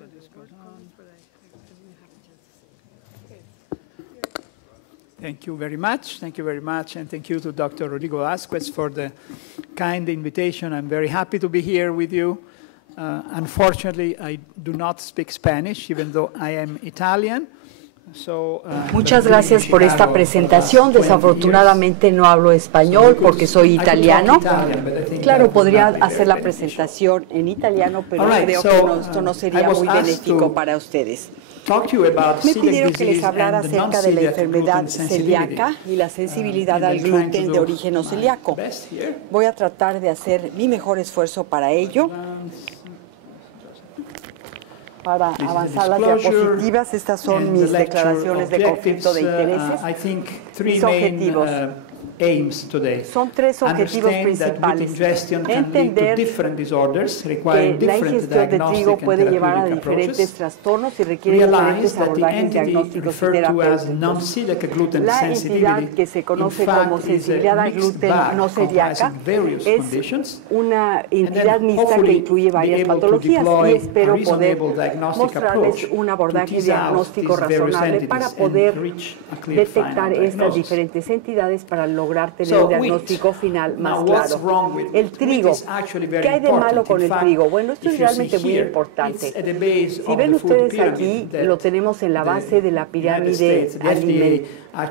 So this goes on. Thank you very much. Thank you very much. And thank you to Dr. Rodrigo Vázquez for the kind invitation. I'm very happy to be here with you. Unfortunately, I do not speak Spanish, even though I am Italian. Muchas gracias por esta presentación. Desafortunadamente no hablo español porque soy italiano. Claro, podría hacer la presentación en italiano, pero creo que esto no sería muy benéfico para ustedes. Me pidieron que les hablara acerca de la enfermedad celíaca y la sensibilidad al gluten de origen no celíaco. Voy a tratar de hacer mi mejor esfuerzo para ello. Para avanzar las diapositivas, estas son mis declaraciones de conflicto de intereses. Mis objetivos. Son tres objetivos principales. Entender que la ingestión de trigo puede llevar a diferentes trastornos y requiere diferentes abordajes diagnósticos y terapéuticos. La entidad que se conoce como sensibilidad al gluten no celíaca es una entidad mixta que incluye varias patologías y espero poder mostrarles un abordaje diagnóstico razonable para poder detectar estas diferentes entidades para lograr tener un diagnóstico final más claro. El trigo. ¿Qué hay de malo con el trigo? Bueno, esto es realmente muy importante. Si ven ustedes aquí, lo tenemos en la base de la pirámide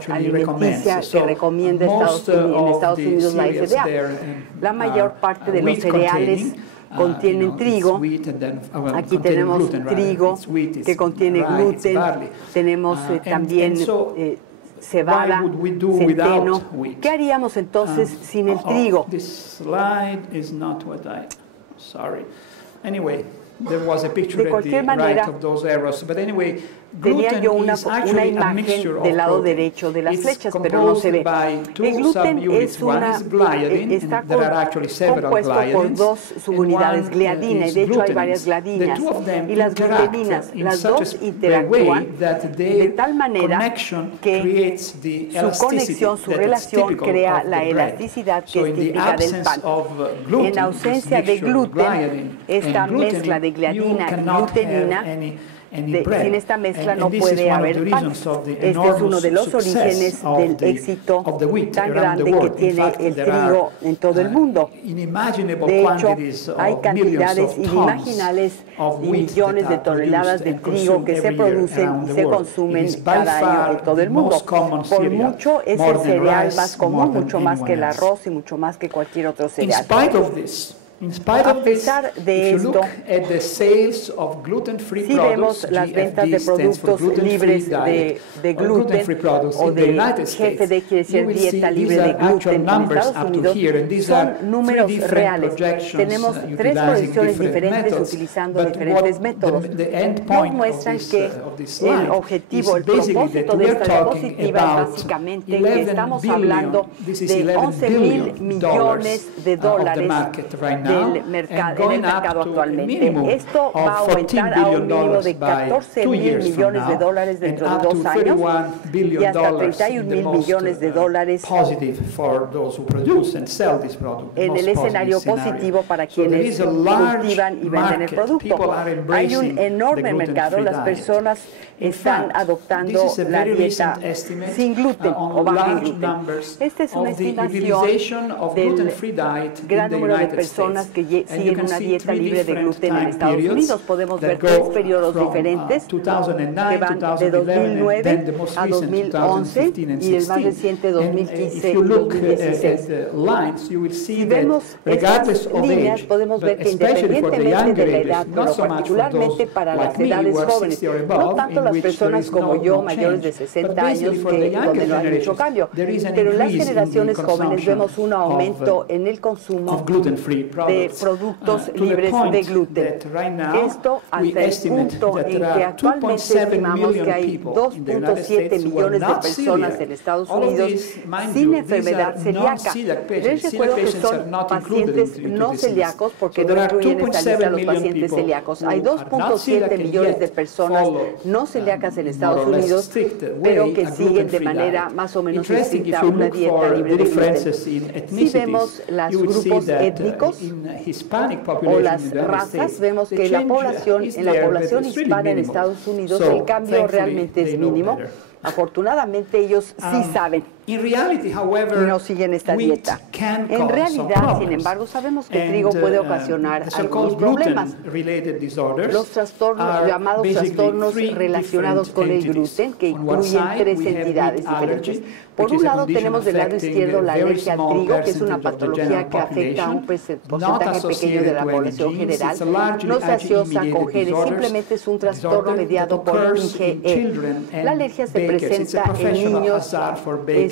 alimenticia que recomienda en Estados Unidos la FDA. La mayor parte de los cereales contienen trigo. Aquí tenemos trigo que contiene gluten. Tenemos también cebada, centeno. ¿Qué haríamos entonces sin el trigo? De cualquier manera, tenía yo una imagen del lado derecho de las flechas, pero no se ve. El gluten está compuesto por dos subunidades, gliadina, y de hecho hay varias gliadinas, y las glutaminas. Las dos interactúan de tal manera que su conexión, su relación, crea la elasticidad que es típica del pan. En ausencia de gluten, esta mezcla de gliadina y glutenina, sin esta mezcla no puede haber pan. Este es uno de los orígenes del éxito tan grande que tiene el trigo en todo el mundo. De hecho, hay cantidades inimaginables y millones de toneladas de trigo que se producen y se consumen cada año en todo el mundo. Por mucho es el cereal más común, mucho más que el arroz y mucho más que cualquier otro cereal. A pesar de esto, si vemos las ventas de productos libres de gluten o de GFD, quiere decir dieta libre de gluten en Estados Unidos, son números reales. Tenemos tres proyecciones diferentes utilizando diferentes métodos. Nos muestran que el objetivo, el propósito de esta diapositiva es básicamente que estamos hablando de 11.000 millones de dólares en el mercado actualmente. Esto va a aumentar a un mínimo de 14.000 millones de dólares dentro de 2 años y hasta 31.000 millones de dólares en el escenario positivo para quienes cultivan y venden el producto. Hay un enorme mercado. Las personas están adoptando la dieta sin gluten o baja en gluten. Esta es una estimación del gran número de personas que siguen una dieta libre de gluten en Estados Unidos. Podemos ver 3 periodos diferentes que van de 2009 a 2011 y el más reciente 2015 y 2016. Si vemos estas líneas, podemos ver que independientemente de la edad, pero particularmente para las edades jóvenes, no tanto las personas como yo, mayores de 60 años, donde no hay mucho cambio, pero en las generaciones jóvenes vemos un aumento en el consumo de productos libres de gluten. Esto hasta el punto en que actualmente estimamos que hay 2.7 millones de personas en Estados Unidos sin enfermedad celíaca. Les recuerdo que son pacientes no celíacos porque no incluyen esta lista los pacientes celíacos. Hay 2.7 millones de personas no celíacas en Estados Unidos, pero que siguen de manera más o menos estricta una dieta libre de gluten. Si vemos los grupos étnicos, o las razas, vemos que en la población hispana en Estados Unidos el cambio realmente es mínimo. Afortunadamente ellos sí saben y no siguen esta dieta. En realidad, sin embargo, sabemos que el trigo puede ocasionar algunos problemas. Los trastornos, llamados trastornos relacionados con el gluten, que incluyen 3 entidades diferentes. Por un lado, tenemos del lado izquierdo la alergia al trigo, que es una patología que afecta a un porcentaje pequeño de la población general. No se asocia con genes, simplemente es un trastorno mediado por un IgE. La alergia se presenta en niños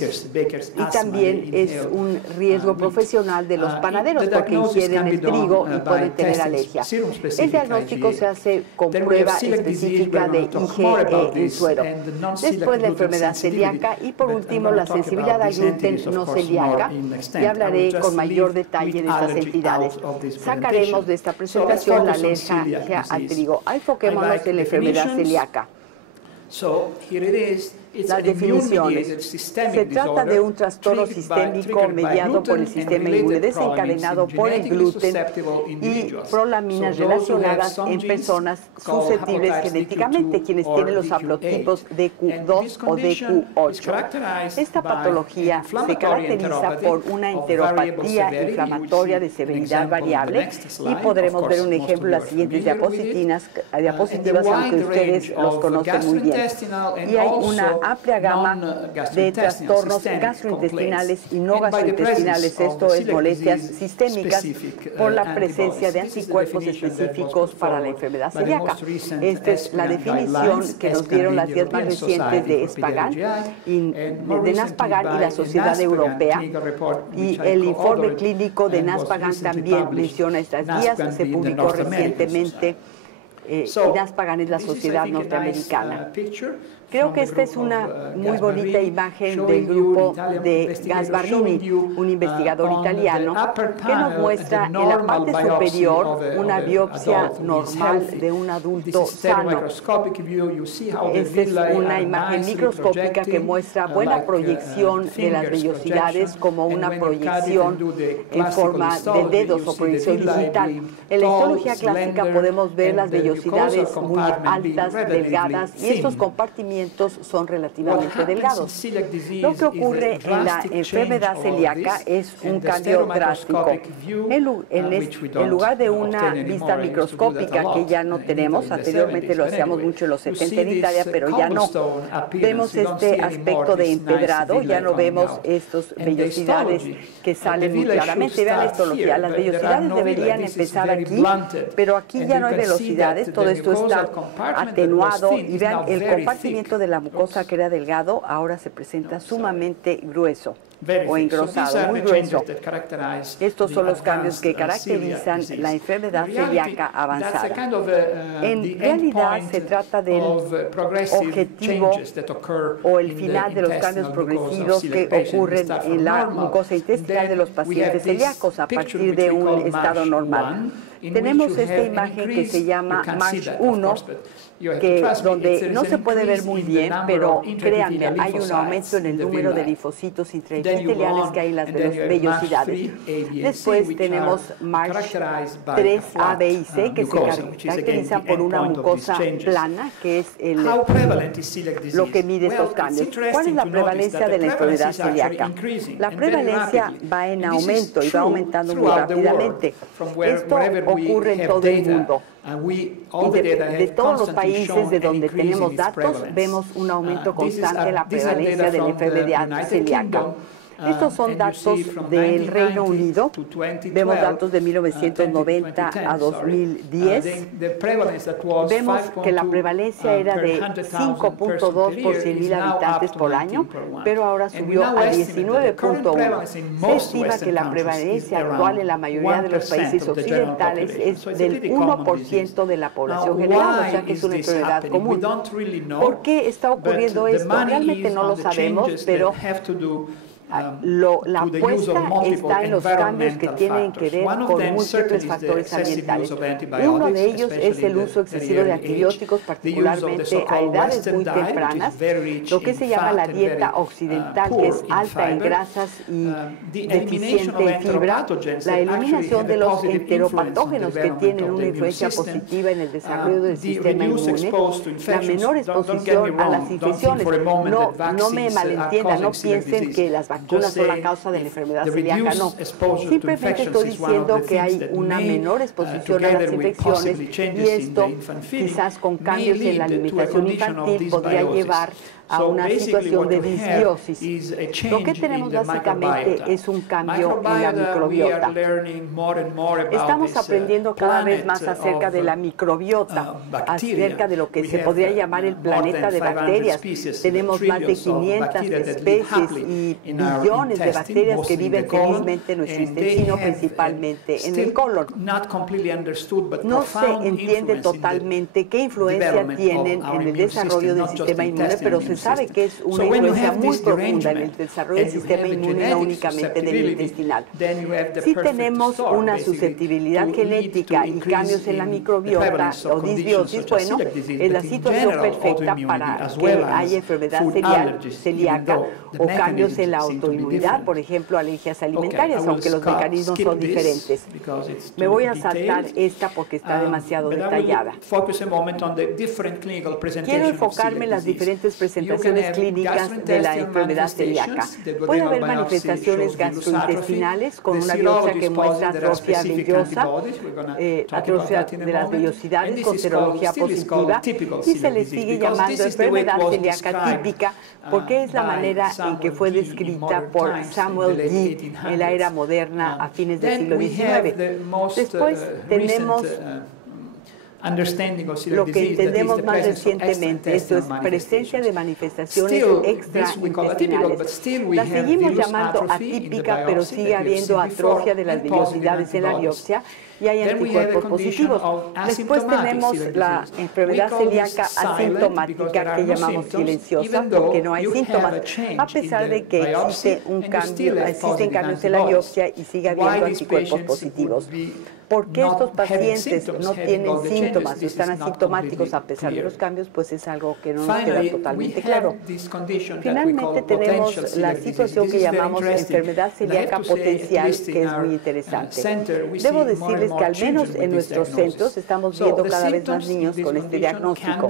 y también es un riesgo profesional de los panaderos porque ingieren el trigo y pueden tener alergia. El diagnóstico se hace con prueba específica de IgE en suero. Después la enfermedad celíaca y por último la sensibilidad al gluten no celíaca. Y hablaré con mayor detalle de estas entidades. Sacaremos de esta presentación la alergia al trigo. Enfoquémonos en la enfermedad celíaca. Las definiciones. Se trata de un trastorno sistémico mediado por el sistema inmune desencadenado por el gluten y prolaminas relacionadas en personas susceptibles genéticamente, quienes tienen los haplotipos DQ2 o DQ8. Esta patología se caracteriza por una enteropatía inflamatoria de severidad variable y podremos ver un ejemplo en las siguientes diapositivas, aunque ustedes los conocen muy bien. Y hay una amplia gama de trastornos gastrointestinales y no gastrointestinales, esto es molestias sistémicas por la presencia de anticuerpos específicos para la enfermedad celíaca. Esta es la definición que nos dieron las guías más recientes de Espagan, de Naspagan y la Sociedad Europea, y el informe clínico de Naspagan también menciona estas guías, se publicó recientemente. Naspagan es la sociedad norteamericana. Creo que esta es una muy bonita imagen del grupo de Gasparini, un investigador italiano, que nos muestra en la parte superior una biopsia normal de un adulto sano. Esta es una imagen microscópica que muestra buena proyección de las vellosidades como una proyección en forma de dedos o proyección digital. En la histología clásica podemos ver las vellosidades muy altas, delgadas, y estos compartimientos son relativamente delgados. Lo que ocurre en la enfermedad celíaca es un cambio drástico. En lugar de una vista microscópica que ya no tenemos, anteriormente lo hacíamos mucho en los 70 en Italia, pero ya no. Vemos este aspecto de empedrado, ya no vemos estos vellosidades que salen muy claramente. Vean la histología, las vellosidades deberían empezar aquí, pero aquí ya no hay velocidades, todo esto está atenuado y vean el compartimiento de la mucosa que era delgado, ahora se presenta sumamente grueso o engrosado, muy grueso. Estos son los cambios que caracterizan la enfermedad celíaca avanzada. En realidad se trata del objetivo o el final de los cambios progresivos que ocurren en la mucosa intestinal de los pacientes celíacos a partir de un estado normal. Tenemos esta imagen que se llama MASH1, donde no se puede ver muy bien, pero créanme, hay un aumento en el número de linfocitos intraepiteliales que hay en las vellosidades. Después tenemos MASH3, A, B y C, que se caracterizan por una mucosa plana, que es lo que mide estos cambios. ¿Cuál es la prevalencia de la enfermedad celíaca? La prevalencia va en aumento y va aumentando muy rápidamente. Esto ocurre en todo el mundo. Y de todos los países de donde tenemos datos, vemos un aumento constante en la prevalencia de la enfermedad celíaca. Estos son datos del Reino Unido. Vemos datos de 1990 a 2010. Vemos que la prevalencia era de 5.2 por 100.000 habitantes por año, pero ahora subió a 19.1. Se estima que la prevalencia actual en la mayoría de los países occidentales es del 1% de la población general, o sea que es una enfermedad común. ¿Por qué está ocurriendo esto? Realmente no lo sabemos, pero La apuesta está en los cambios que tienen que ver con múltiples factores ambientales. Uno de ellos es el uso excesivo de antibióticos, particularmente a edades muy tempranas, lo que se llama la dieta occidental, que es alta en grasas y deficiente en fibra, la eliminación de los enteropatógenos que tienen una influencia positiva en el desarrollo del sistema inmune, la menor exposición a las infecciones. No me malentiendan, no piensen que las vacunas son la causa de la enfermedad celíaca, no. Simplemente estoy diciendo que hay una menor exposición a las infecciones y esto, quizás con cambios en la alimentación infantil, podría llevar a una situación de disbiosis. Lo que tenemos básicamente es un cambio en la microbiota. Estamos aprendiendo cada vez más acerca de la microbiota, acerca de lo que se podría llamar el planeta de bacterias. Tenemos más de 500 especies y billones de bacterias que viven felizmente en nuestro intestino, principalmente en el colon. No se entiende totalmente qué influencia tienen en el desarrollo del sistema inmune, pero se sabe que es una influencia muy profunda en el desarrollo del sistema inmune, no únicamente del intestinal. Si tenemos una susceptibilidad genética y cambios en la microbiota o disbiosis, bueno, es la situación perfecta para que haya enfermedad celíaca o cambios en la autoinmunidad, por ejemplo, alergias alimentarias, aunque los mecanismos son diferentes. Me voy a saltar esta porque está demasiado detallada. Quiero enfocarme en las diferentes presentaciones clínicas de la enfermedad celíaca. Puede haber manifestaciones gastrointestinales con una biopsia que muestra atrofia vellosa, atrofia de las vellosidades con serología positiva, y se le sigue llamando enfermedad celíaca típica porque es la manera en que fue descrita por Samuel Dee en la era moderna a fines del siglo XIX. Después tenemos lo que entendemos más recientemente, esto es presencia de manifestaciones extraintestinales. La seguimos llamando atípica, pero sigue habiendo atrofia de las vellosidades en la biopsia y hay anticuerpos positivos. Después tenemos la enfermedad celíaca asintomática que llamamos silenciosa porque no hay síntomas, a pesar de que existe un cambio, existen cambios en la biopsia y sigue habiendo anticuerpos positivos. ¿Por qué estos pacientes no tienen síntomas y están asintomáticos a pesar de los cambios? Pues es algo que no nos queda totalmente claro. Finalmente tenemos la situación que llamamos enfermedad celíaca potencial, que es muy interesante. Debo decirles que al menos en nuestros centros estamos viendo cada vez más niños con este diagnóstico.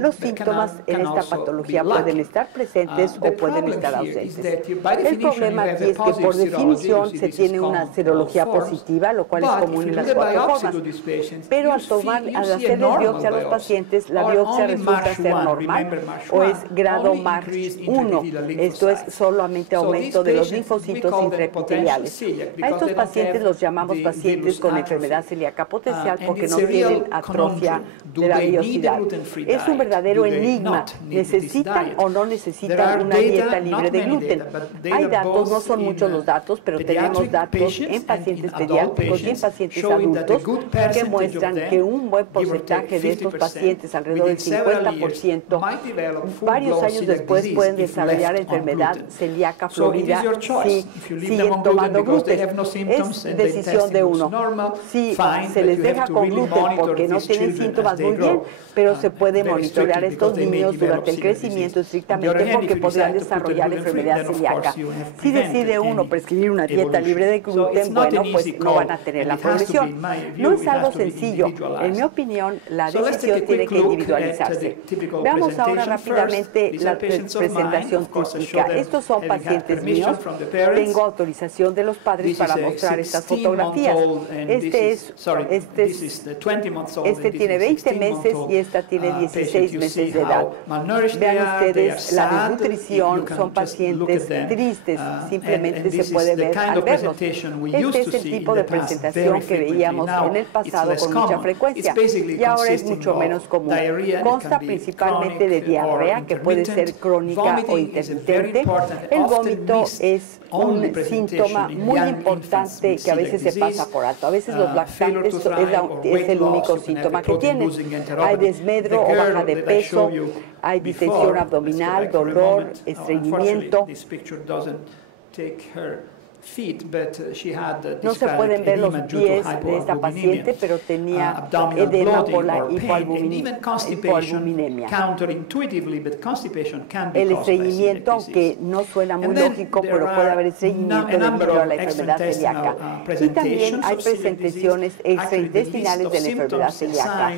Los síntomas en esta patología pueden estar presentes o pueden estar ausentes. El problema aquí es que por definición se tiene una serología positiva, lo cual es común en las 4 formas. Pero al hacerles biopsia a los pacientes, la biopsia resulta ser normal o es grado March 1. Esto es solamente aumento de los linfocitos intraepiteliales. A estos pacientes los llamamos pacientes con enfermedad celíaca potencial porque no tienen atrofia de la vellosidad. Es un verdadero enigma. ¿Necesitan o no necesitan una dieta libre de gluten? Hay datos, no son muchos los datos, pero tenemos datos en pacientes pediátricos y en pacientes adultos que muestran que un buen porcentaje de estos pacientes, alrededor del 50%, varios años después pueden desarrollar enfermedad celíaca florida si siguen tomando gluten. Es decisión de uno. Si se les deja con gluten porque no tienen síntomas, muy bien, pero se puede monitorear a estos niños durante el crecimiento estrictamente porque podrían desarrollar enfermedad celíaca. Si decide uno prescribir una dieta libre de gluten, bueno, pues no van a tener la progresión. No es algo sencillo. En mi opinión, la decisión tiene que individualizarse. Veamos ahora rápidamente la presentación típica. Estos son pacientes míos. Tengo autorización de los padres para mostrar estas fotografías. Este tiene 20 meses y esta tiene 16 meses de edad. Vean ustedes la desnutrición, son pacientes tristes, simplemente se puede ver al verlos. Este es el tipo de presentación que veíamos en el pasado con mucha frecuencia y ahora es mucho menos común. Consta principalmente de diarrea, que puede ser crónica o intermitente. El vómito es un síntoma muy importante que a veces se pasa por alto. A veces los lactantes es el único síntoma que tienen. Hay desmedro o baja de peso, hay distensión abdominal, dolor, estreñimiento. take her feet, but she had no se pueden ver los pies de esta paciente, pero tenía edema por la hipoalbuminemia. El estreñimiento, aunque no suena muy lógico, pero puede haber estreñimiento debido a la enfermedad celíaca. Y también hay presentaciones extraintestinales de la enfermedad celíaca.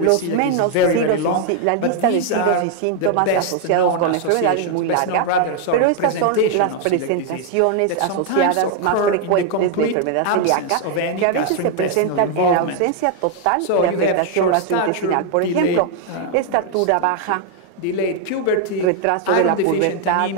Los menos signos, la lista de signos y síntomas asociados con la enfermedad es muy larga, pero estas son las presentaciones asociadas más frecuentes de enfermedad celíaca, que a veces se presentan en la ausencia total de afectación gastrointestinal. Por ejemplo, estatura baja, retraso de la pubertad,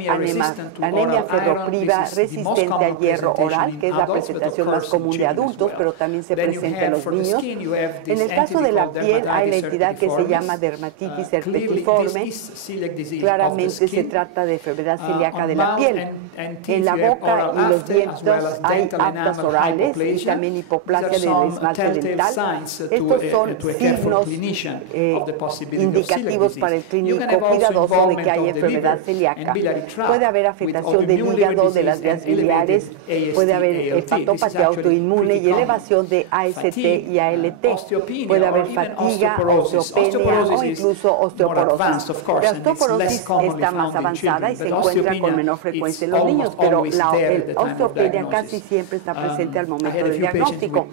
anemia ferropriva, resistente al hierro oral, que es la presentación más común de adultos, pero también se presenta en los niños. En el caso de la piel hay la entidad que se llama dermatitis herpetiforme. Claramente se trata de enfermedad celíaca de la piel. En la boca y los dientes hay aftas orales y también hipoplasia del esmalte dental. Estos son signos indicativos para el clínico cuidadoso de que hay enfermedad celíaca. Puede haber afectación del hígado, de las vías biliares, puede haber hepatopatía autoinmune y elevación de AST y ALT. Puede haber fatiga, osteopenia o incluso osteoporosis. La osteoporosis está más avanzada y se encuentra con menor frecuencia en los niños, pero la osteopenia casi siempre está presente al momento del diagnóstico.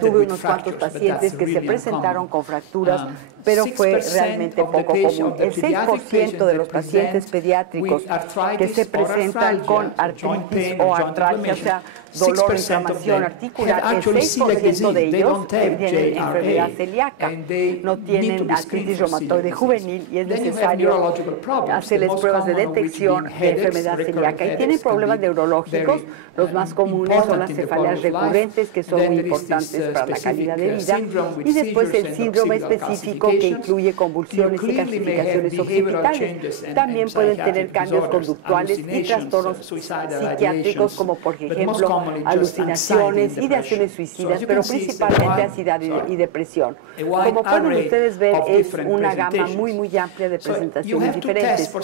Tuve unos cuantos pacientes que se presentaron con fracturas, pero fue realmente poco común. El 6% de los pacientes pediátricos que se presentan con artritis o artralgia, o sea, dolor, inflamación articular, el 6% de ellos tienen enfermedad celíaca, no tienen artritis reumatoide juvenil y es necesario hacerles pruebas de detección de enfermedad celíaca. Y tienen problemas neurológicos, los más comunes son las cefaleas recurrentes, que son muy importantes para la calidad de vida, y después el síndrome específico que incluye convulsiones y calcificaciones occipitales. También pueden tener cambios conductuales y trastornos psiquiátricos, como por ejemplo alucinaciones, ideaciones suicidas, pero principalmente ansiedad y depresión. Como pueden ustedes ver, es una gama muy amplia de presentaciones diferentes.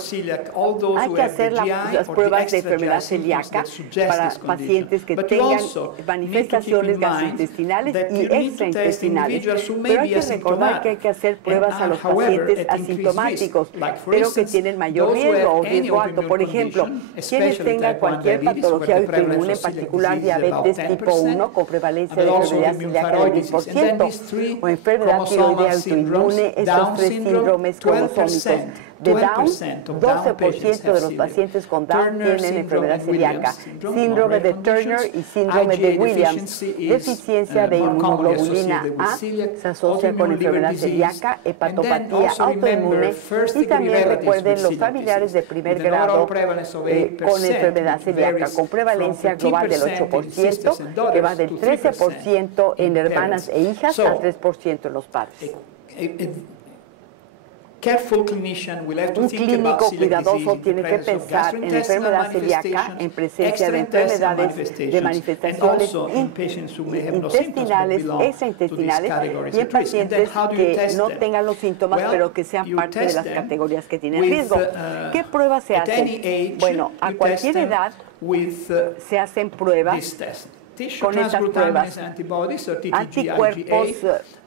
Hay que hacer las pruebas de enfermedad celíaca para pacientes que tengan manifestaciones gastrointestinales y extraintestinales. Pero hay que recordar que hay que hacer pruebas a los pacientes asintomáticos, pero que tienen mayor riesgo o riesgo alto. Por ejemplo, quienes tengan cualquier patología autoinmune, en particular diabetes tipo 1 con prevalencia de enfermedad celíaca del 10%, o enfermedad tiroidea autoinmune, estos tres síndromes cromosómicos. De Down, 12% de los pacientes con Down tienen enfermedad celíaca. Síndrome de Turner y síndrome de Williams. Deficiencia de inmunoglobulina A se asocia con enfermedad celíaca, hepatopatía autoinmune y también recuerden los familiares de primer grado con enfermedad celíaca, con prevalencia global del 8%, que va del 13% en hermanas e hijas al 3% en los padres. Un clínico cuidadoso tiene que pensar en enfermedad celíaca en presencia de enfermedades de manifestaciones intestinales, extraintestinales y en pacientes que no tengan los síntomas pero que sean parte de las categorías que tienen riesgo. ¿Qué pruebas se hacen? Bueno, a cualquier edad se hacen pruebas con estas pruebas, anticuerpos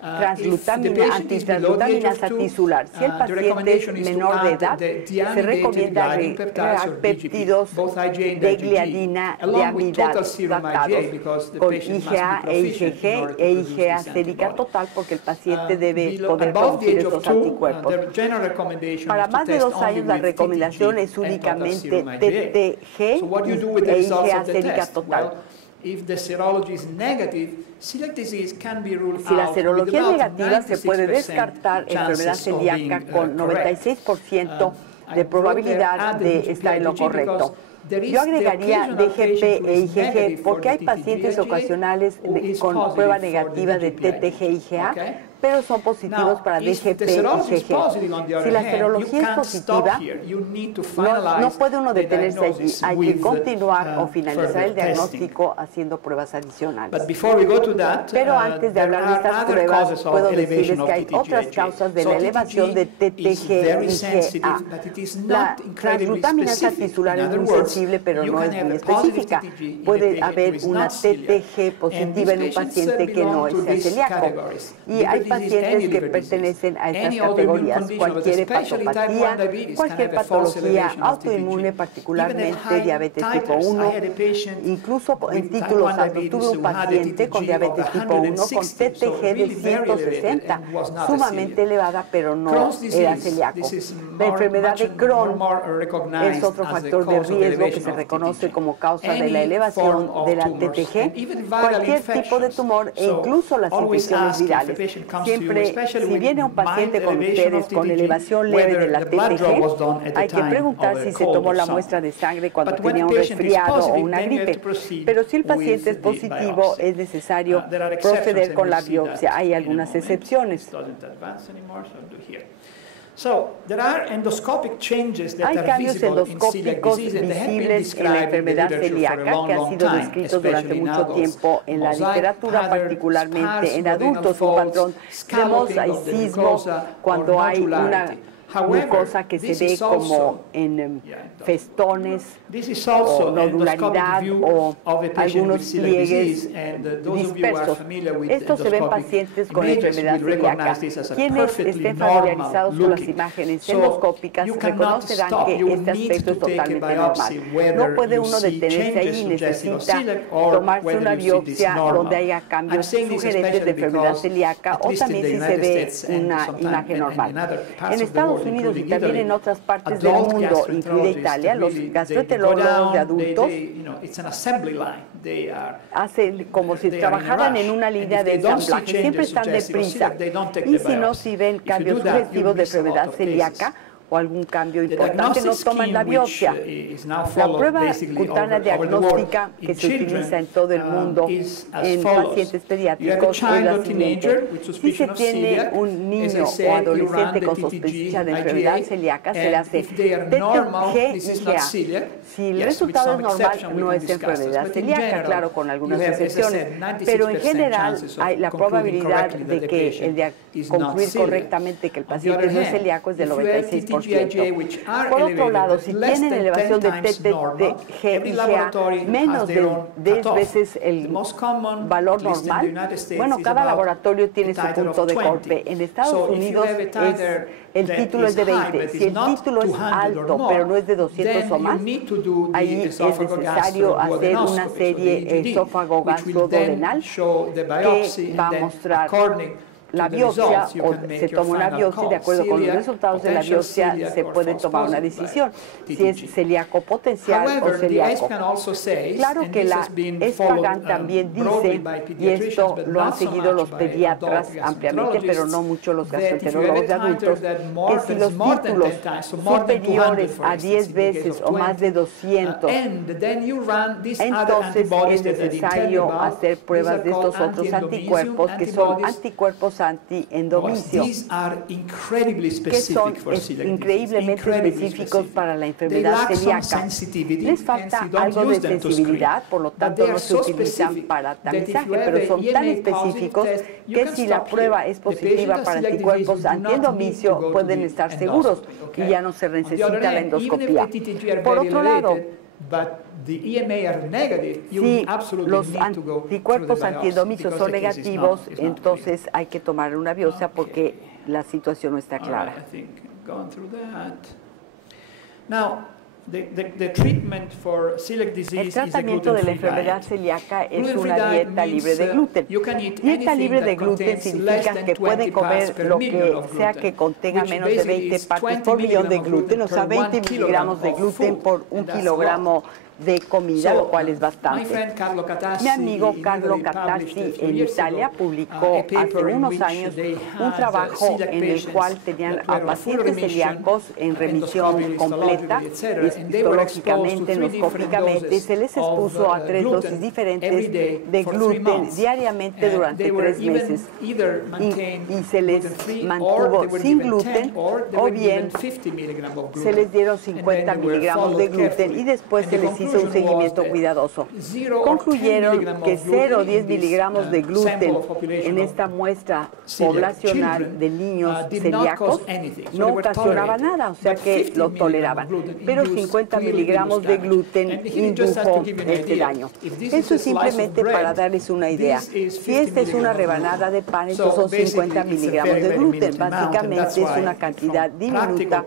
antitransglutaminas tisular. Si el paciente es menor de edad, se recomienda agregar péptidos de gliadina de amidatos tratados con IgA e IgG e IgA sérica total, porque el paciente debe poder producir estos anticuerpos. Para más de 2 años, la recomendación es únicamente TTG e IgA sérica total. Si la serología es negativa, se puede descartar enfermedad celíaca con 96% de probabilidad de estar en lo correcto. Yo agregaría DGP e IgG porque hay pacientes ocasionales con prueba negativa de TTG-IgA, pero son positivos para DGP y GG. Si la serología es positiva, no puede uno detenerse allí. Hay que continuar o finalizar el diagnóstico haciendo pruebas adicionales. Pero antes de hablar de estas pruebas, puedo decirles que hay otras causas de la elevación de TTG y GA. La transglutaminasa tisular es muy sensible, pero no es muy específica. Puede haber una TTG positiva en un paciente que no es celíaco. Y hay pacientes que pertenecen a estas categorías. Cualquier hepatopatía, cualquier patología autoinmune, particularmente diabetes tipo 1, incluso en títulos altos. Tuve un paciente con diabetes tipo 1 con TTG de 160, sumamente elevada, pero no era celíaco. La enfermedad de Crohn es otro factor de riesgo que se reconoce como causa de la elevación de la TTG. Cualquier tipo de tumor e incluso las infecciones virales. Siempre, si viene un paciente con ustedes con elevación leve de la TTG, hay que preguntar si se tomó la muestra de sangre cuando tenía un resfriado o una gripe. Pero si el paciente es positivo, es necesario proceder con la biopsia. Hay algunas excepciones. Hay cambios endoscópicos visibles en la enfermedad celíaca que han sido descritos durante mucho tiempo en la literatura, particularmente en adultos. Un patrón de mosaicismo cuando hay una glucosa que se ve como en festones o nodularidad o algunos pliegues dispersos. Esto se ve en pacientes con enfermedad celíaca. Quienes estén familiarizados con las imágenes endoscópicas reconocerán que este aspecto es totalmente normal. No puede uno detenerse ahí, necesita tomarse una biopsia donde haya cambios sugerentes de enfermedad celíaca o también si se ve una imagen normal. En Estados Unidos y también en otras partes del mundo, incluida Italia, los gastroenterólogos de adultos hacen como si trabajaran en una línea de ensamblaje, siempre están deprisa. Y si no, si ven cambios sugestivos de enfermedad celíaca o algún cambio importante, no toman la biopsia. La prueba cutánea diagnóstica que se utiliza en todo el mundo en pacientes pediátricos es la siguiente. Si se tiene un niño o adolescente con sospecha de enfermedad celíaca, se le hace TTG y GA. Si el resultado es normal, no es enfermedad celíaca, claro, con algunas excepciones, pero en general hay la probabilidad de que concluir correctamente que el paciente no es celíaco es del 96%. Por otro lado, si tienen elevación de TTG y GA menos de 10 veces el valor normal, bueno, cada laboratorio tiene su punto de corte. En Estados Unidos el título es de 20. Si el título es alto, pero no es de 200 o más, ahí es necesario hacer una serie esófago-gastroduodenal que va a mostrar la biopsia o se toma una biopsia y de acuerdo con los resultados de la biopsia se puede tomar una decisión si es celíaco potencial o celíaco. Claro que la ESPGHAN también dice, y esto lo han seguido los pediatras ampliamente, pero no mucho los gastroenterólogos de adultos, que si los títulos superiores a 10 veces o más de 200, entonces es necesario hacer pruebas de estos otros anticuerpos que son anticuerpos anti-endomicio, que son increíblemente específicos para la enfermedad celíaca. Les falta algo de sensibilidad, por lo tanto no se utilizan para tamizaje, pero son tan específicos que si la prueba es positiva para anticuerpos anti-endomicio, pueden estar seguros y ya no se necesita la endoscopía. Por otro lado, si los anticuerpos antiendomicios son negativos, entonces hay que tomar una biopsia porque la situación no está clara. El tratamiento de la enfermedad celíaca es una dieta libre de gluten. Dieta libre de gluten significa que pueden comer lo que sea que contenga menos de 20 partes por millón de gluten, o sea, 20 miligramos de gluten por 1 kilogramo de comida, lo cual es bastante. Mi amigo Carlo Cattasi en Italia publicó hace unos años un trabajo en el cual tenían a pacientes celíacos en remisión completa, histológicamente, endoscópicamente, y se les expuso a 3 dosis diferentes de gluten diariamente durante 3 meses y se les mantuvo sin gluten o bien se les dieron 50 miligramos de gluten y después se les hizo un seguimiento cuidadoso. Concluyeron que 0 o 10 miligramos de gluten en esta muestra poblacional de niños celíacos no ocasionaba nada, o sea que lo toleraban, pero 50 miligramos de gluten indujo este daño. Eso es simplemente para darles una idea. Si esta es una rebanada de pan, estos son 50 miligramos de gluten. Básicamente es una cantidad diminuta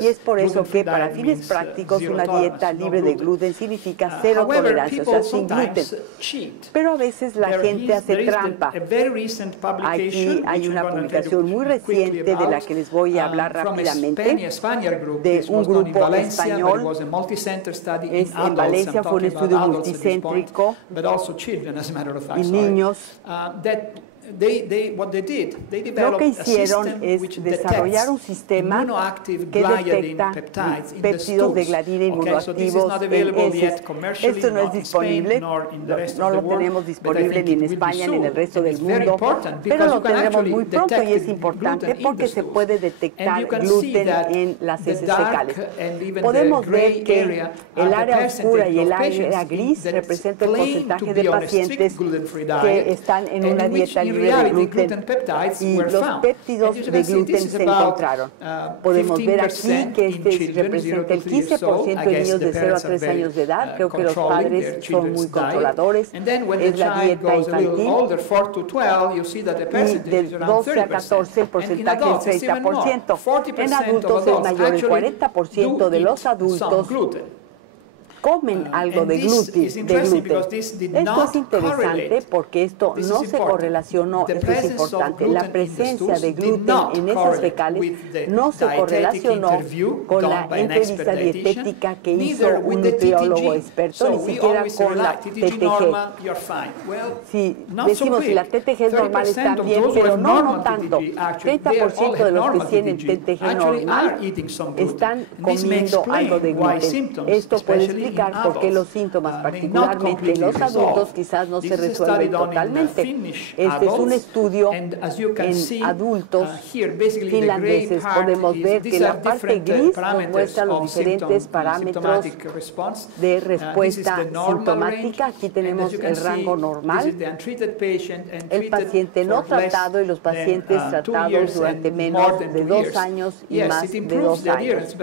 y es por eso que para fines prácticos una dieta libre de gluten significa 0 tolerancia, o sea, sin gluten. Pero a veces la gente hace trampa. Aquí hay una publicación muy reciente de la que les voy a hablar rápidamente, de un grupo español. En Valencia fue un estudio multicéntrico y niños. Lo que hicieron es desarrollar un sistema que detecta péptidos de gliadina inmunoactivos en heces. Esto no es disponible, no lo tenemos disponible ni en España ni en el resto del mundo, pero lo tendremos muy pronto y es importante porque se puede detectar gluten en las heces fecales. Podemos ver que el área oscura y el área gris representa el porcentaje de pacientes que están en una dieta libre de gluten y los péptidos de gluten se encontraron. Podemos ver aquí que este representa el 15% de niños de 0 a 3 años de edad. Creo que los padres son muy controladores. Es la dieta infantil y de 12 a 14 el porcentaje es 30%. En adultos es mayor, el 40% de los adultos comen algo de gluten. Esto es interesante porque esto no se correlacionó, esto es importante, la presencia de gluten en esas fecales no se correlacionó con la entrevista dietética que hizo un nutriólogo experto, ni siquiera con la TTG. Si decimos si la TTG es normal están bien, pero no tanto. 30% de los que tienen TTG normal están comiendo algo de gluten. Esto puede explicar por qué los síntomas, particularmente en los adultos, quizás no se resuelven totalmente. Este es un estudio en adultos finlandeses. Podemos ver que la parte gris nos muestra los diferentes parámetros de respuesta sintomática. Aquí tenemos el rango normal, el paciente no tratado y los pacientes tratados durante menos de 2 años y más de 2 años.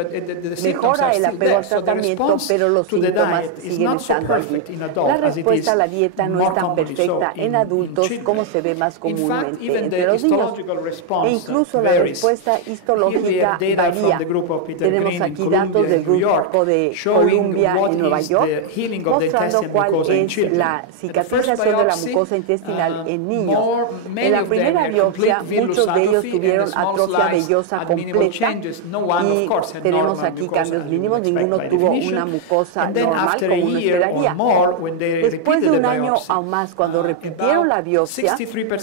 Mejora el apego al tratamiento, pero los síntomas siguen estando allí. La respuesta a la dieta no es tan perfecta en adultos como se ve más comúnmente entre los niños. E incluso la respuesta histológica varía. Tenemos aquí datos del grupo de Columbia en Nueva York, mostrando cuál es la cicatrización de la mucosa intestinal en niños. En la primera biopsia, muchos de ellos tuvieron atrofia vellosa completa y tenemos aquí cambios mínimos. Ninguno tuvo una mucosa normal como uno esperaría. Después de un año o más, cuando repitieron la biopsia,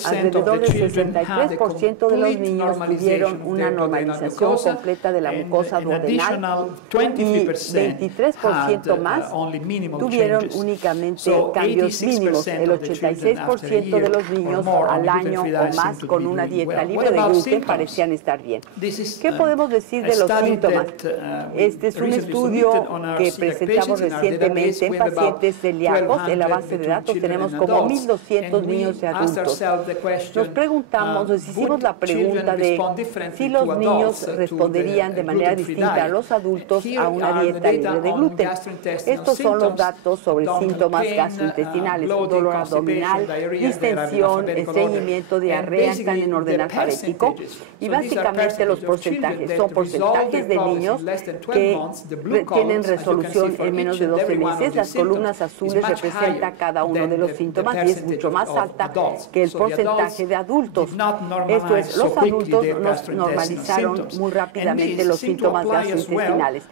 alrededor del 63% de los niños tuvieron una normalización completa de la mucosa duodenal y 23% más tuvieron únicamente cambios mínimos. El 86% de los niños al año o más con una dieta libre de gluten parecían estar bien. ¿Qué podemos decir de los síntomas? Este es un estudio que presentamos recientemente en pacientes celíacos. En la base de datos tenemos como 1.200 niños y adultos. Nos preguntamos, nos hicimos la pregunta de si los niños responderían de manera distinta a los adultos a una dieta libre de gluten. Estos son los datos sobre síntomas gastrointestinales: dolor abdominal, distensión, estreñimiento, diarrea, están en orden alfabético. Y básicamente los porcentajes son porcentajes de niños que tienen resolución en menos de 12 meses. Las columnas azules representan cada uno de los síntomas y es mucho más alta que el porcentaje de adultos. Esto es, los adultos normalizaron muy rápidamente los síntomas gastrointestinales.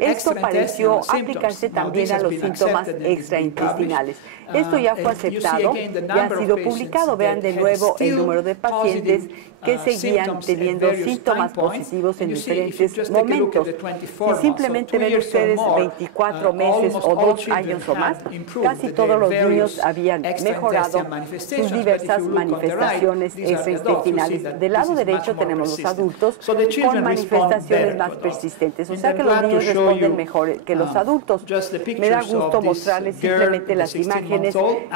Esto pareció aplicarse también a los síntomas extraintestinales. Esto ya fue aceptado, ya ha sido publicado. Vean de nuevo el número de pacientes que seguían teniendo síntomas positivos en diferentes momentos. Si simplemente ven ustedes 24 meses o 2 años o más, casi todos los niños habían mejorado sus diversas manifestaciones extraintestinales. Del lado derecho tenemos los adultos con manifestaciones más persistentes, o sea que los niños responden mejor que los adultos. Me da gusto mostrarles simplemente las imágenes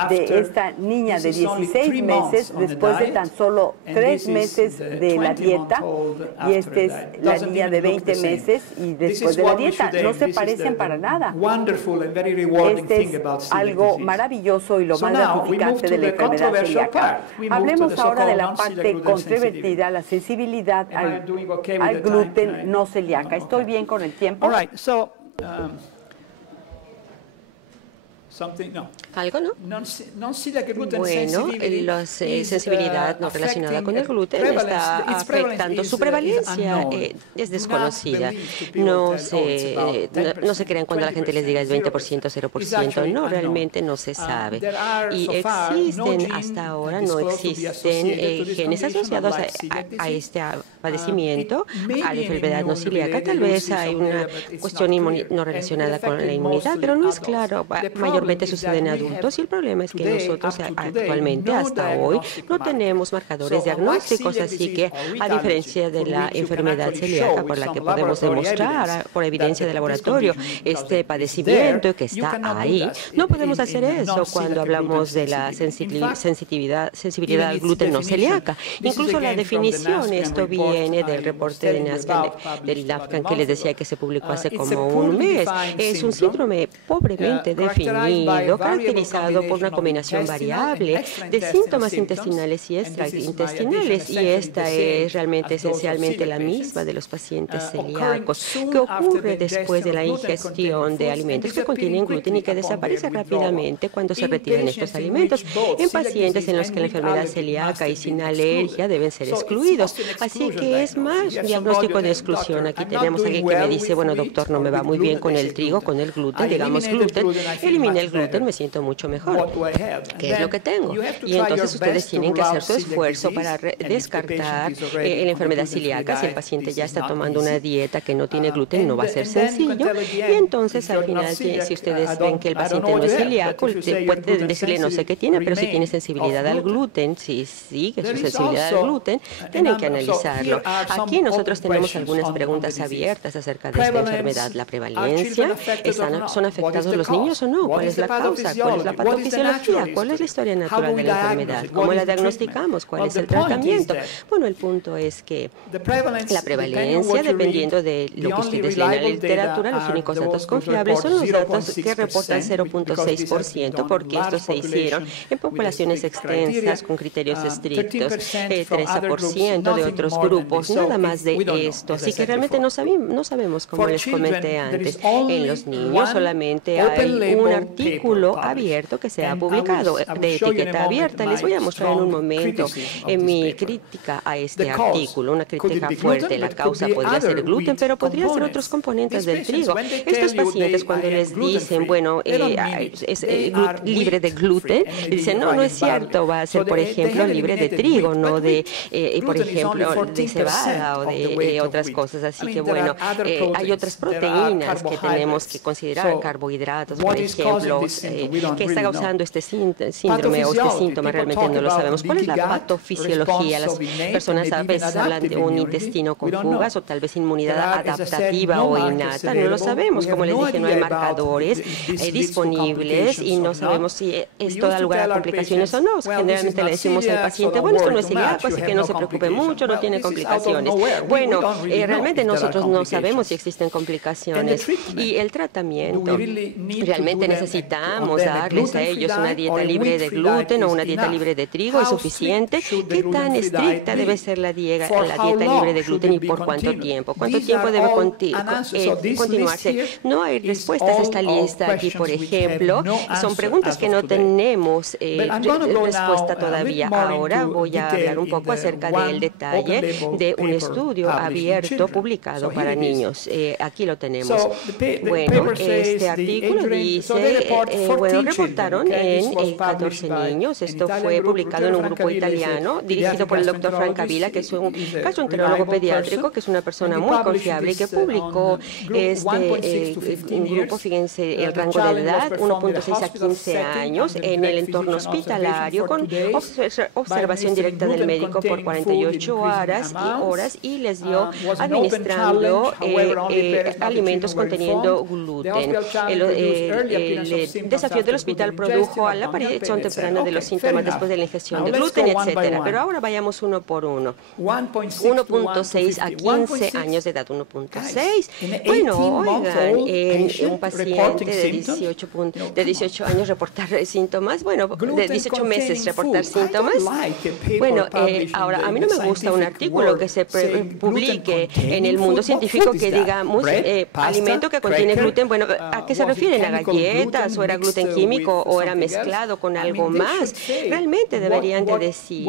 de esta niña de 16 meses después de tan solo 3 meses de la dieta, y esta es la niña de 20 meses y después de la dieta. No se parecen para nada. Este es algo maravilloso y lo más gratificante de la enfermedad celíaca. Hablemos ahora de la parte controvertida, la sensibilidad al gluten no celíaca. ¿Estoy bien con el tiempo? Algo, ¿no? Bueno, la sensibilidad no relacionada con el gluten está afectando su prevalencia, es desconocida. No se crean cuando la gente les diga es 20%, 0%, no, realmente no se sabe. Y existen, hasta ahora no existen genes asociados a este padecimiento, a la enfermedad no celíaca. Tal vez hay una cuestión no relacionada con la inmunidad, pero no es claro. Mayormente sucede en adultos, y el problema es que nosotros actualmente, hasta hoy, no tenemos marcadores diagnósticos, así que a diferencia de la enfermedad celíaca, por la que podemos demostrar por evidencia de laboratorio este padecimiento que está ahí, no podemos hacer eso cuando hablamos de la sensibilidad al gluten no celíaca. Incluso la definición, esto viene del reporte de del NAFCAN que les decía que se publicó hace como un mes. Es un síndrome pobremente definido, caracterizado por una combinación variable de síntomas intestinales y extraintestinales, y esta es realmente esencialmente la misma de los pacientes celíacos, que ocurre después de la ingestión de alimentos que contienen gluten y que desaparece rápidamente cuando se retiran estos alimentos. En pacientes en los que la enfermedad celíaca y sin alergia deben ser excluidos. Así que es más un diagnóstico de exclusión. Aquí tenemos a alguien que me dice, bueno, doctor, no me va muy bien con el trigo, con el gluten, digamos gluten, elimina el gluten, me siento mucho mejor. ¿Qué es lo que tengo? Y entonces ustedes tienen que hacer su esfuerzo para descartar la enfermedad celíaca. Si el paciente ya está tomando una dieta que no tiene gluten, no va a ser sencillo. Y entonces al final, si ustedes ven que el paciente no es celíaco, pueden decirle no sé qué tiene, pero si tiene sensibilidad al gluten, si sigue su sensibilidad al gluten, tienen que analizarlo. Aquí nosotros tenemos algunas preguntas abiertas acerca de esta enfermedad. La prevalencia, ¿son afectados los niños o no? ¿Cuál es la causa? ¿Cuál es la patofisiología? ¿Cuál es la historia natural de la enfermedad? ¿Cómo la diagnosticamos? ¿Cuál es el tratamiento? Bueno, el punto es que la prevalencia, dependiendo de lo que ustedes leen en la literatura, los únicos datos confiables son los datos que reportan 0.6%, porque estos se hicieron en poblaciones extensas con criterios estrictos, 13% de otros grupos, nada más de esto. Así que realmente no sabemos, como les comenté antes. En los niños solamente hay un artículo abierto que se ha publicado, de etiqueta abierta. Les voy a mostrar en un momento en mi crítica a este artículo, una crítica fuerte. La causa podría ser gluten, pero podría ser otros componentes del trigo. Estos pacientes, cuando les dicen, bueno, es libre de gluten, dicen, no es cierto, va a ser, por ejemplo, libre de trigo, no de, por ejemplo, de cebada o de otras cosas. Así que, bueno, hay otras proteínas que tenemos que considerar, carbohidratos, por ejemplo, que está causando este síndrome o este síntoma, realmente no lo sabemos. ¿Cuál es la patofisiología? Las personas a veces hablan de un intestino con fugas o tal vez inmunidad adaptativa o innata, no lo sabemos. Como les dije, no hay marcadores disponibles y no sabemos si esto da lugar a complicaciones o no. Generalmente le decimos al paciente, bueno, esto no es celíaco, así que no se preocupe mucho, no tiene complicaciones. Bueno, realmente nosotros no sabemos si existen complicaciones, y el tratamiento realmente necesita necesitamos darles a ellos una dieta libre de gluten o una dieta libre de trigo? ¿Es suficiente? ¿Qué tan estricta debe ser la dieta libre de gluten y por cuánto tiempo? ¿Cuánto tiempo debe continuarse? No hay respuestas a esta lista aquí, por ejemplo. Son preguntas que no tenemos respuesta todavía. Ahora voy a hablar un poco acerca del detalle de un estudio abierto publicado para niños. Aquí lo tenemos. Bueno, este artículo dice, reportaron en 14 niños. Esto fue publicado en un grupo italiano dirigido por el doctor Frank Avila, que es un gastroenterólogo pediátrico, que es una persona muy confiable y que publicó un grupo, fíjense, el rango de edad, 1.6 a 15 años, en el entorno hospitalario, con observación directa del médico por 48 horas y les dio administrando alimentos conteniendo gluten. El desafío del hospital produjo a la aparición temprana de los síntomas después de la ingestión de gluten, etcétera. Pero ahora vayamos uno por uno. 1.6 a 15 años de edad, 1.6. Bueno, oigan, en un paciente de 18 años reportar síntomas, bueno, de 18 meses reportar síntomas. Bueno, ahora, a mí no me gusta un artículo que se publique en el mundo científico que digamos alimento que contiene gluten. Bueno, ¿a qué se refieren? ¿A galletas? ¿O era gluten químico? ¿O era mezclado con algo más? Realmente deberían de decir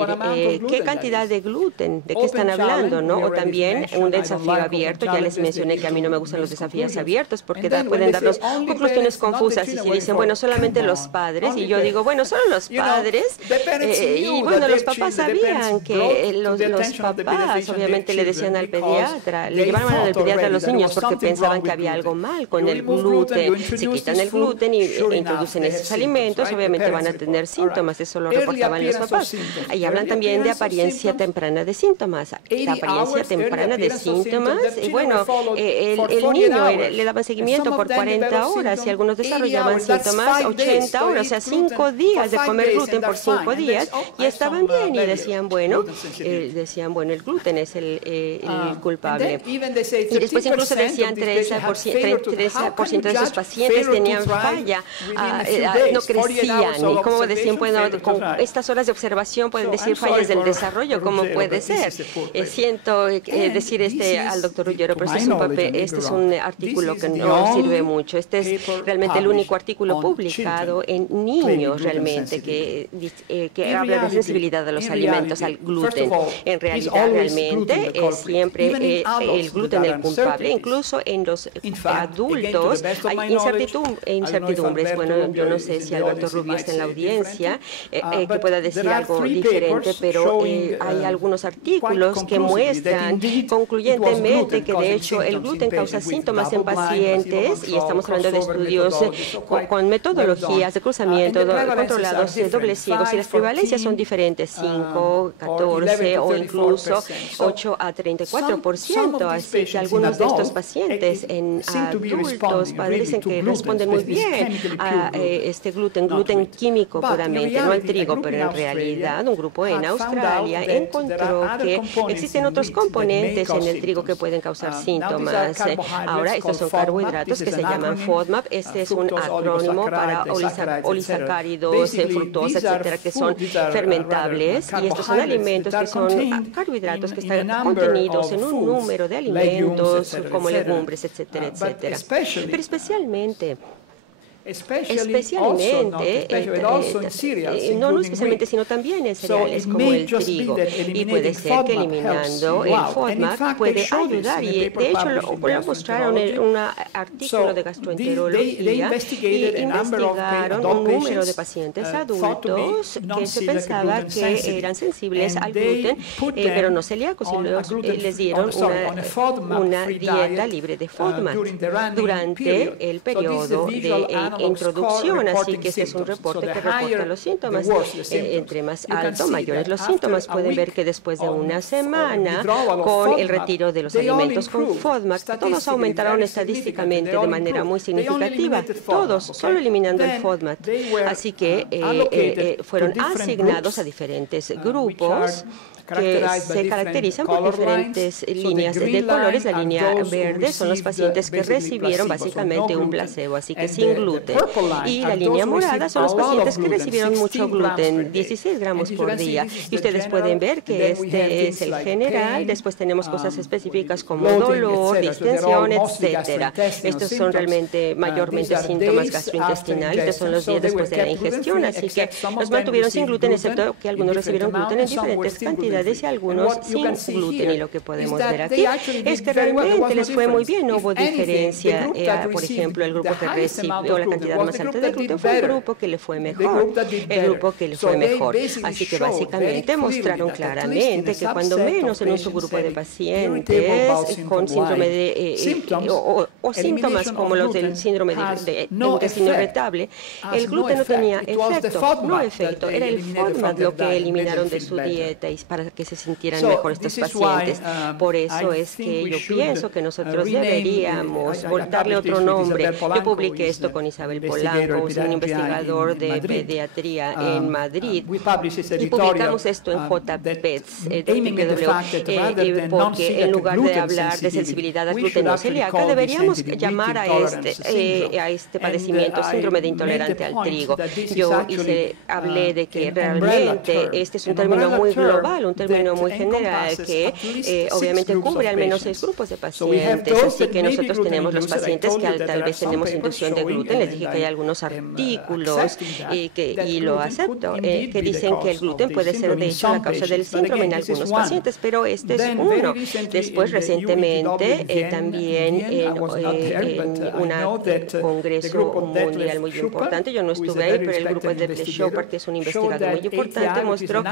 qué cantidad de gluten, de qué están hablando, ¿no? O también un desafío abierto. Ya les mencioné que a mí no me gustan los desafíos abiertos porque pueden darnos conclusiones confusas. Y si dicen, bueno, solamente los padres, y yo digo, bueno, solo los padres, y bueno, los papás sabían que los papás obviamente le decían al pediatra, le llevaban al pediatra a los niños porque pensaban que había algo mal con el gluten. Si quitan el gluten y introducen esos alimentos, obviamente van a tener síntomas. Eso lo reportaban los papás. Ahí hablan también de apariencia temprana de síntomas. La apariencia temprana de síntomas, y bueno, el niño le daban seguimiento por 40 horas y algunos desarrollaban síntomas 80 horas, o sea, 5 días de comer gluten por 5 días y estaban bien y decían, bueno, el gluten es el culpable. Y después incluso decían 13% de esos pacientes tenían falla, no crecían. Y como decían, bueno, con estas horas de observación pueden decir fallas del desarrollo, ¿cómo puede ser? Siento decir al doctor Ruggiero, pero este es un artículo que no sirve mucho. Este es realmente el único artículo publicado en niños realmente que habla de sensibilidad a los alimentos, al gluten. En realidad, realmente es siempre el gluten el culpable. Incluso en los adultos hay incertidumbres. Bueno, yo no sé si Alberto Rubio está en la audiencia, que pueda decir algo diferente, pero hay algunos artículos que muestran concluyentemente que de hecho el gluten causa síntomas en pacientes, y estamos hablando de estudios con metodologías de cruzamiento controlados dobles ciegos, y las prevalencias son diferentes, 5, 14 o incluso 8 a 34%. Así que algunos de estos pacientes en adultos parecen que responden muy bien a este gluten químico puramente, no al trigo, pero en realidad un grupo en Australia encontró que existen otros componentes en el trigo que pueden causar síntomas. Ahora, estos son carbohidratos que se llaman FODMAP. Este es un acrónimo para olisacáridos, fructosa, etcétera, que son fermentables, y estos son alimentos que son carbohidratos que están contenidos en un número de alimentos como legumbres, etcétera, etcétera. Pero especialmente, no especialmente, sino también en cereales como el trigo. Y puede ser que eliminando el FODMAP puede ayudar. Y de hecho lo mostraron en un artículo de gastroenterología, y investigaron un número de pacientes adultos que se pensaba que eran sensibles al gluten, pero no celíacos, y les dieron una dieta libre de FODMAP durante el periodo de introducción. Así que este es un reporte que reporta los síntomas. Entre más alto, mayores los síntomas. Pueden ver que después de una semana, con el retiro de los alimentos con FODMAP, todos aumentaron estadísticamente de manera muy significativa. Todos, solo eliminando el FODMAP. Así que fueron asignados a diferentes grupos que se caracterizan por diferentes líneas de colores. La línea verde son los pacientes que recibieron básicamente un placebo, así que sin gluten. Y la línea morada son los pacientes que recibieron mucho gluten, 16 gramos por día. Y ustedes pueden ver que este es el general. Después tenemos cosas específicas como dolor, distensión, etcétera. Estos son realmente mayormente síntomas gastrointestinales, que son los días después de la ingestión. Así que los mantuvieron sin gluten, excepto que algunos recibieron gluten en diferentes cantidades y algunos sin gluten. Y lo que podemos ver aquí es que realmente les fue muy bien, no hubo diferencia. Por ejemplo, el grupo que recibió la cantidad más alta de gluten fue el grupo que le fue mejor, el grupo que le fue mejor. Así que básicamente mostraron claramente que cuando menos en un subgrupo de pacientes con síndrome de o síntomas como los del síndrome de intestino irritable, el gluten no tenía efecto, era el FODMAP lo que eliminaron de su dieta y para que se sintieran mejor estos pacientes. Por eso es que yo pienso que nosotros deberíamos darle otro nombre. Yo publiqué esto con Isabel Polanco, un investigador de pediatría en Madrid, y publicamos esto en JPEDS, porque en lugar de hablar de sensibilidad a gluten no celíaca, deberíamos llamar a este padecimiento síndrome de intolerante al trigo. Yo hablé de que realmente este es un término muy global, un término muy general que obviamente cubre al menos 6 grupos de pacientes. Así que nosotros tenemos los pacientes que tal vez tenemos inducción de gluten. Les dije que hay algunos artículos y lo acepto, que dicen que el gluten puede ser de hecho la causa del síndrome en algunos pacientes, pero este es uno. Después recientemente también en un congreso mundial muy importante, yo no estuve ahí, pero el grupo de Shepard, que es un investigador muy importante, mostró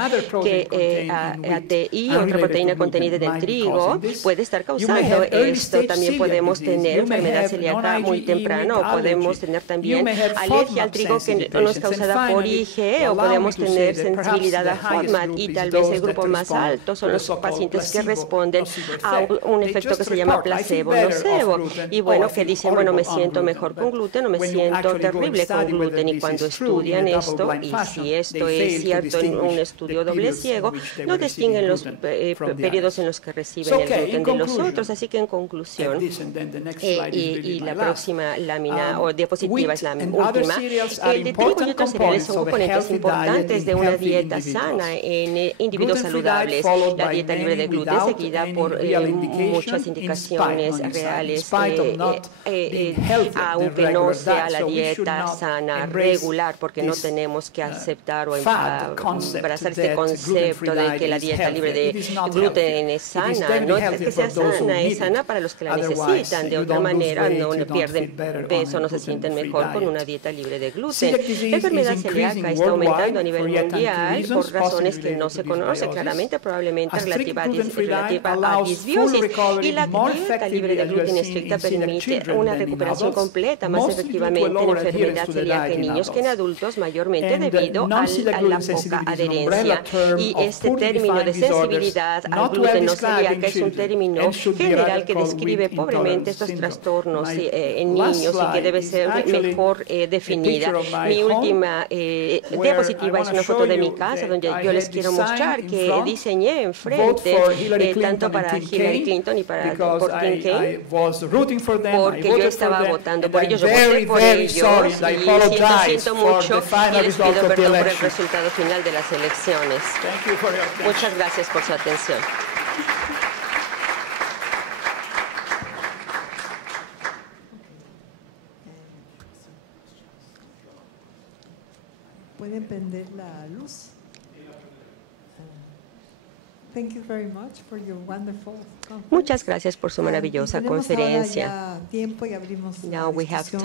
que ATI, otra proteína contenida en el trigo, puede estar causando esto. También podemos tener enfermedad celíaca muy temprano, o podemos tener también alergia al trigo que no es causada por IgE, o podemos tener sensibilidad a FODMAP, y tal vez el grupo más alto son los pacientes que responden a un efecto que se llama placebo nocebo. Y bueno, que dicen, bueno, me siento mejor con gluten o me siento terrible con gluten. Y cuando estudian esto, y si esto es cierto en un estudio doble ciego, no distinguen los periodos en los que reciben el gluten de los otros. Así que en conclusión, y la próxima lámina o diapositiva es la última, el de trigo y otros cereales son componentes importantes de una dieta sana en individuos saludables. La dieta libre de gluten, seguida por muchas indicaciones reales, aunque no sea la dieta sana regular, porque no tenemos que aceptar o abrazar este concepto de que la dieta libre de gluten es sana. No es que sea sana, es sana para los que la necesitan. De otra manera, no pierden peso, no se sienten mejor con una dieta libre de gluten. La enfermedad celíaca está aumentando a nivel mundial por razones que no se conocen claramente, probablemente relativa a disbiosis. Y la dieta libre de gluten estricta permite una recuperación completa, más efectivamente en enfermedad celíaca en niños que en adultos, mayormente debido a la poca adherencia. Y este término de sensibilidad al gluten no celíaca es un término general que describe pobremente estos trastornos en niños y que debe ser mejor definida. Mi última diapositiva es una foto de mi casa donde yo les quiero mostrar que diseñé enfrente tanto para Hillary Clinton y para por Tim Kaine, porque yo estaba votando por ellos, yo voté por ellos, y siento mucho y les pido perdón por el resultado final de las elecciones. Muchas gracias por su atención. ¿Pueden prender la luz? Muchas gracias por su maravillosa conferencia. Tiempo y abrimos Now we have